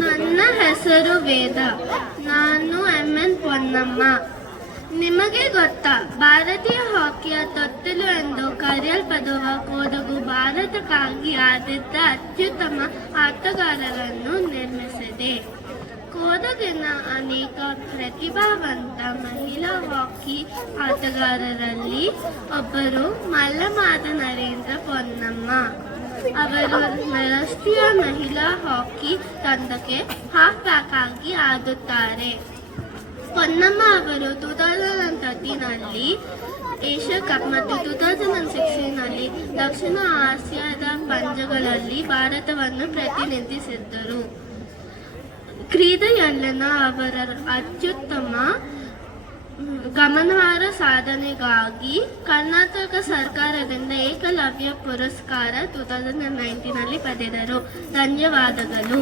ನನ್ನ ಹೆಸರು ವೇದ. ನಾನು ಎಂ ಎನ್ ಪೊನ್ನಮ್ಮ. ನಿಮಗೆ ಗೊತ್ತಾ, ಭಾರತೀಯ ಹಾಕಿಯ ತೊತ್ತಲು ಎಂದು ಕರೆಯಲ್ಪಡುವ ಕೊಡಗು ಭಾರತಕ್ಕಾಗಿ ಆದಿದ್ದ ಅತ್ಯುತ್ತಮ ಆಟಗಾರರನ್ನು ನಿರ್ಮಿಸಿದೆ. ಕೊಡಗಿನ ಅನೇಕ ಪ್ರತಿಭಾವಂತ ಮಹಿಳಾ ಹಾಕಿ ಆಟಗಾರರಲ್ಲಿ ಒಬ್ಬರು ಮಲ್ಲಮಾದ ನರೇಂದ್ರ ಪೊನ್ನಮ್ಮ. ಅವರು ರಾಷ್ಟ್ರೀಯ ಮಹಿಳಾ ಹಾಕಿ ತಂಡಕ್ಕೆ ಹಾಫ್ ಬ್ಯಾಕ್ ಆಗಿ ಆಡುತ್ತಾರೆ. ಪೊನ್ನಮ್ಮ ಅವರು ಟೂ ತೌಸಂಡ್ ತರ್ಟೀನಲ್ಲಿ ಏಷ್ಯಾ ಕಪ್ ಮತ್ತು ಟೂ ತೌಸಂಡ್ ಸಿಕ್ಸ್ಟೀನಲ್ಲಿ ದಕ್ಷಿಣ ಆಸಿಯಾದ ಪಂದ್ಯಗಳಲ್ಲಿ ಭಾರತವನ್ನು ಪ್ರತಿನಿಧಿಸಿದ್ದರು. ಕ್ರೀಡೆಯಲ್ಲಿನ ಅವರ ಅತ್ಯುತ್ತಮ ಗಮನಾರ್ಹ ಸಾಧನೆಗಾಗಿ ಕರ್ನಾಟಕ ಸರ್ಕಾರದಿಂದ ಏಕಲವ್ಯ ಪುರಸ್ಕಾರ ಟೂ ತೌಸಂಡ್ ನೈನ್ಟೀನಲ್ಲಿ ಪಡೆದರು. ಧನ್ಯವಾದಗಳು.